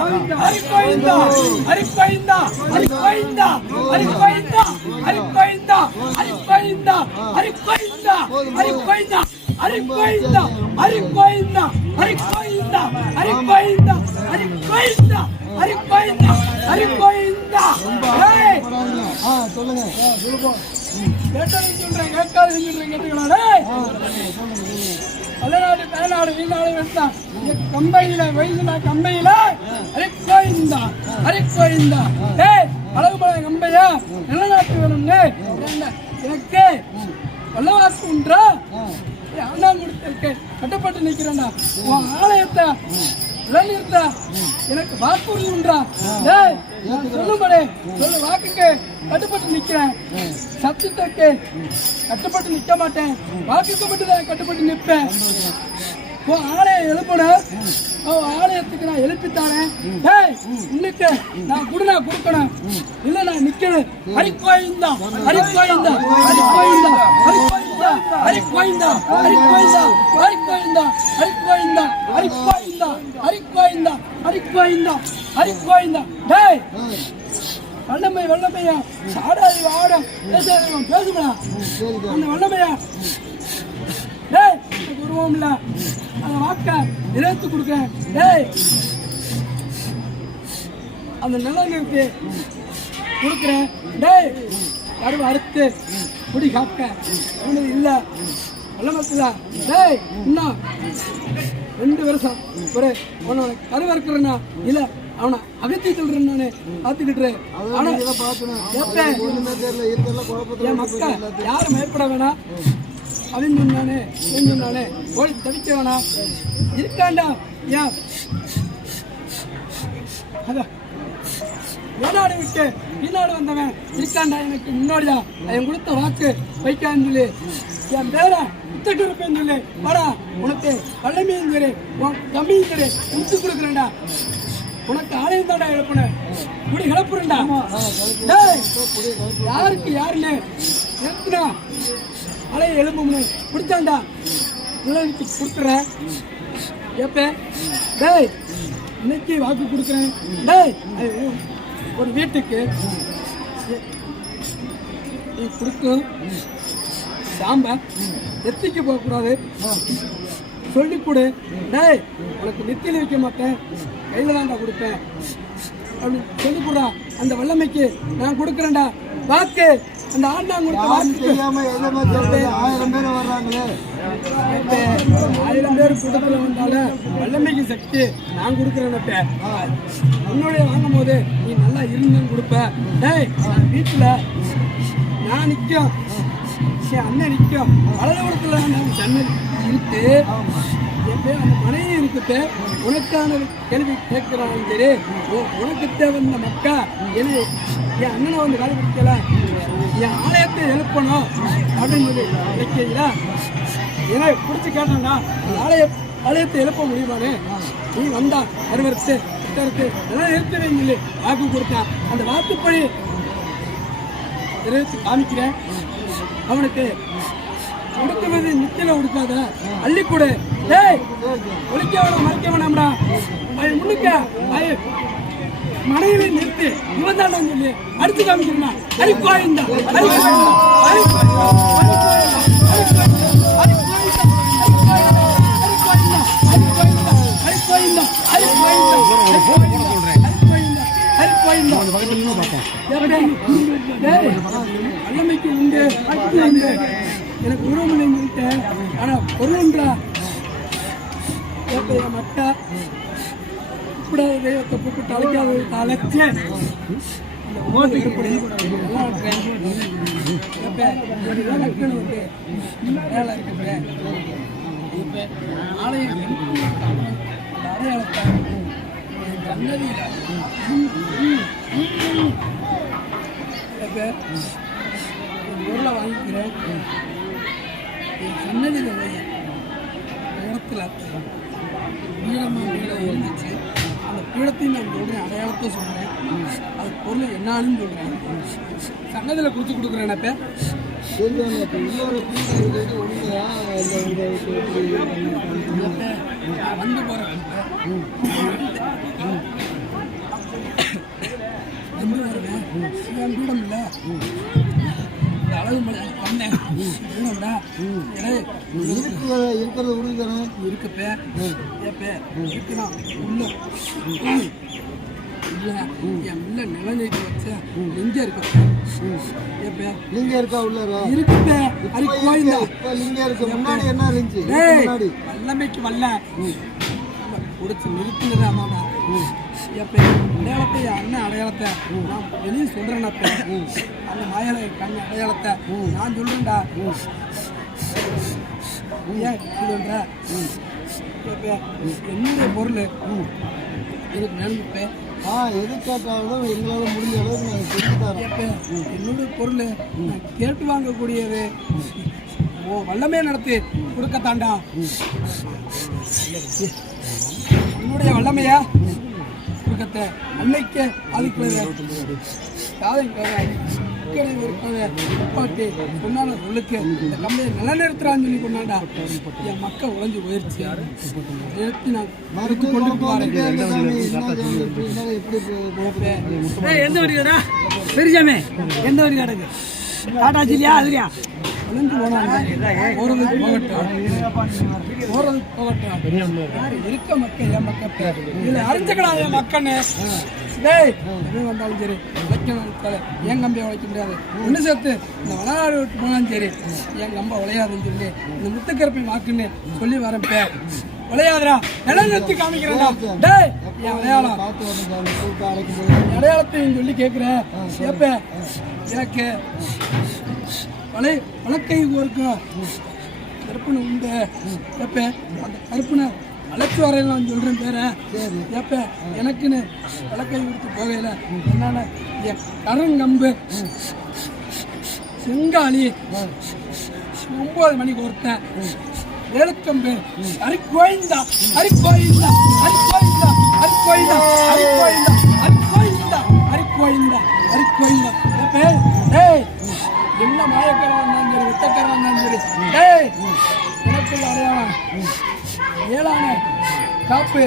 ஹரி கோவிந்தா ஹரி கோவிந்தா ஹரி கோவிந்தா ஹரி கோவிந்தா ஹரி கோவிந்தா ஹரி கோவிந்தா ஹரி கோவிந்தா ஹரி கோவிந்தா ஹரி கோவிந்தா ஹரி கோவிந்தா ஹரி கோவிந்தா ஹரி கோவிந்தா ஹரி கோவிந்தா ஹரி கோவிந்தா ஹரி கோவிந்தா. சொல்லுங்க சொல்றேன் கேட்காது கேட்டுக்கலாடே. பலநாடு பயநாடு வீணாடு வெட்டான் கம்பையில வயசுல கம்பையில ஹரி கோவிந்தா ஹரி கோவிந்தா. அளவு மலை கம்பையா நிலநாட்டு வேணும்னு எனக்கு வல்லவாக்கு உண்டா அண்ணா கொடுத்திருக்கேன் கட்டுப்பட்டு நிக்கிறேன்டா. உன் ஆலயத்தை நிலைநிறுத்தா எனக்கு வாக்குறுதி உண்டா? சொல்லும்படே சொல்லு வாக்குக்கு கட்டுப்பட்டு நிக்கிறேன். சத்தியத்துக்கு கட்டுப்பட்டு நிக்க மாட்டேன். வாக்குக்கு மட்டும் தான் கட்டுப்பட்டு நிற்பேன். உன் ஆலயம் எழுப்பணும். ஆலயத்துக்கு நான் எழுப்பித்தானேன். இன்னைக்கு நான் கொடுக்கணும் இல்ல நான் நிக்கணும். ஹரி கோவிந்தா ஹரி கோவிந்தா ஹரி கோவிந்தா ஹரி கோவிந்தா ஹரி கோவிந்தா ஹரி கோவிந்தா ஹரி கோவிந்தா ஹரி கோவிந்தா ஹரி கோவிந்தா ஹரி கோவிந்தா ஹரி கோவிந்தா ஹரி கோவிந்தா. டேய் வல்லமை வல்லமையா சாடாதி வாட பேசுமா அந்த வல்லமையா. டேய் உருவம் இல்ல அந்த வாக்க நிறைவேற்றி கொடுக்க. டேய் அந்த நிலங்களுக்கு கொடுக்குறேன். டேய் கருவை அறுத்து குடி காக்க இல்ல வல்லமத்துல. டேய் இன்னும் 2 வருஷம் ஒரு அவனை கருவை இருக்கிறேன்னா இல்ல அவனை அகத்தி சொல்றேன். நானு பார்த்துக்கிட்டு என் மக்கள் யாரும் பயப்பட வேணாம். அவன் சொன்னானே சொன்னானே போய் தவிக்க வேணாம் இருக்காண்டா. ஏன் அதான் வெளிநாடு விட்டு வெளிநாடு வந்தவன் இருக்காண்டா எனக்கு முன்னாடியா அவன் கொடுத்த வாக்கு வைக்கான்னு சொல்லி என் பேர வித்துட்டு இருப்பேன்னு சொல்லி வாடா உனக்கு வல்லமையும் சரி உன் தம்பியும் சரி வித்து கொடுக்குறேன்டா. உனக்கு ஆலயம் தாண்டா எழுப்புனேன் குடி கிளப்புறேன்டா. யாருக்கு யாருன்னு நிறுத்தினா அலையை எழுப்பும்னு பிடிச்சாண்டா நிலவுக்கு கொடுக்குறேன். எப்ப டேய் இன்னைக்கு வாக்கு கொடுக்குறேன். டேய் ஒரு வீட்டுக்கு நீ கொடுக்கும் சாம்பார் எத்திக்கு போகக்கூடாது சொல்லி கொடு. டேய் உனக்கு நெத்தியில் வைக்க மாட்டேன் கையில் தான்டா கொடுப்பேன் அப்படின்னு சொல்லி கொடுடா. அந்த வல்லமைக்கு நான் கொடுக்குறேன்டா வாக்கு. அந்த ஆண்டா கொடுத்த வாக்கு 1000 பேர் வர்றாங்களே. 1000 பேர் கூட்டத்தில் வந்தாலும் வல்லமைக்கு சக்தி நான் கொடுக்குறேன். உன்னுடைய வாங்கும் போது நீ நல்லா இருந்தேன்னு கொடுப்ப. டேய் வீட்டில் நான் நிற்கும் என் அண்ணன் நிற்கும் பலவரத்தில் சன்னதி இருக்கு. அந்த மனைவி இருக்குது. உனக்கான கேள்வி கேட்கிறான் சரி உனக்கு தேவை இந்த மக்கா என் அண்ணனை வந்து வேலை பிடிக்கல என் ஆலயத்தை எழுப்பணும் அப்படின்னு சொல்லி வைக்கிறீங்களா? ஏன்னா பிடிச்சி கேட்டான்டா ஆலயத்தை எழுப்ப முடியுமானே? நீ வந்தா அறுவருக்கு எல்லாம் நிறுத்துவேன்னு சொல்லி வாக்கு கொடுத்தான். அந்த வாக்குப்படி நிறைவேற்றி காமிக்கிறேன். அவனுக்கு கொடுக்கிறது நித்தில கொடுக்காத அள்ளி கொடு. டேய் ஒழிக்க வேணாம் மறைக்க வேணாம்டா. முன்னுக்க மனைவி நிறுத்தி இவன் தான் சொல்லி அடுத்து காமிக்கிறா. ஹரி கோவிந்தா ஹரி கோவிந்தா ஹரி கோவிந்தா ஹரி கோவிந்தா ஹரி கோவிந்தா ஹரி வல்லமைக்கு உண்டு பக்தி உண்டு. எனக்கு உருவம் இல்லைன்னு ஆனா பொருள்ன்றா என் மக்கா கூப்பிடாத தெய்வத்தை கூப்பிட்டு அழைக்காத அழைச்சே ஓட்டுக்கு வேலை இருக்குது. இப்போ ஆலயம் அடையாளத்தை என் சன்னதியில் பொருளை வாங்கிக்கிறேன். என் சன்னதியில் போய் இடத்துல பீடமாக பீடம் இருந்துச்சு. அந்த பீடத்தையும் நான் சொல்கிறேன், அடையாளத்தை சொல்கிறேன், அது பொருள் என்னாலும் சொல்கிறேன். சன்னதியில் குறித்து கொடுக்குறேன். வந்து போகிறேன் இந்த அழகுமலை வந்தேன் என்னடா இருக்கிறது உறுதிதானே இருக்கப்பே ஏப்பே இருக்குதான் உள்ள இல்லை என் உள்ள நிலநீட்டு வச்ச லிங்க இருக்கப்பே ஏப்பே லிங்க இருக்கா உள்ளார இருக்குப்பே அது கோயிந்தா இப்ப லிங்க இருக்கு முன்னாடி என்ன இருந்துச்சு முன்னாடி வல்லமைக்கு வல்ல குடிச்சு நிறுத்தினது அம்மாடா ஏப்பே அடையாளத்தை என் அண்ணன் அடையாளத்தை நான் வெளியே சொல்றேன்னப்ப அந்த மாயலை கண்ண அடையாளத்தை நான் சொல்றேன்டா ஏன் சொல்ற ஏப்பே என்னுடைய பொருள் எனக்கு வேணுப்பே எது கேட்டாலும் எங்களால முடிஞ்ச அளவுக்கு நாங்கள் செஞ்சு தரோம் ஏப்பே என்னுடைய பொருள் நான் கேட்டு வாங்கக்கூடியது ஓ வல்லமே நடத்தி கொடுக்கத்தாண்டா என்னுடைய வல்லமையா கொடுக்கத்த அன்னைக்கு அதுக்கு பாட்டி சொன்னால சொல்லுக்கு இந்த கம்பெனியை நிலநிறுத்துறான்னு சொல்லி கொண்டாண்டா என் மக்கள் உழைஞ்சு போயிருச்சு நிறுத்தி நான் கொண்டு போறேன் எந்த வரிகடா பெரியாமே எந்த வரி கிடக்கு டாடா ஜில்லியா அதுலையா உழைஞ்சு போனாங்க போறதுக்கு போகட்டும் இருக்க மக்கள் என் மக்கள் இதில் அறிஞ்சுக்கடா என் மக்கள்னு டேய் எது வந்தாலும் சரி உழைக்கணும் என் கம்பியை உழைக்க முடியாது ஒன்று சேர்த்து இந்த வளநாடு விட்டு போனாலும் சரி என் கம்பை உழையாதுன்னு சொல்லி இந்த முத்துக்கருப்பை வாக்குன்னு சொல்லி வரேன் பேர் விளையாதுரா நிலநிறுத்தி காமிக்கிறேன்டா டேய் என் அடையாளம் அடையாளத்தையும் சொல்லி கேட்குறேன் ஏப்ப எனக்கு வழக்கை இருக்கும் கருப்பனை உண்டு ஏப்ப அந்த கருப்பனை அழைச்சி வரையில் நான் சொல்கிறேன் பேரை ஏப்ப எனக்குன்னு வழக்கை கொடுத்து போகையில் என்னென்ன என் கருங்கம்பு செங்காளி 9 மணிக்கு ஒருத்தன் ஏழுக்கம்பு அரிக்கோய்ந்தா அரிக்கோய்ந்தா அரிக்கோய்ந்தா அரிக்கோய்ந்தா அரிக்கோய்ந்தா அரிக்கோய்ந்தா அரிக்கோய்ந்தா அரிக்கோய்ந்தா ஏப்பே டேய் என்ன மாயக்காரன் வந்தாலும் சரி வித்தக்காரன் வந்தாலும் சரி டேய் எனக்குள்ள அடையாளம் ஏழான காப்பு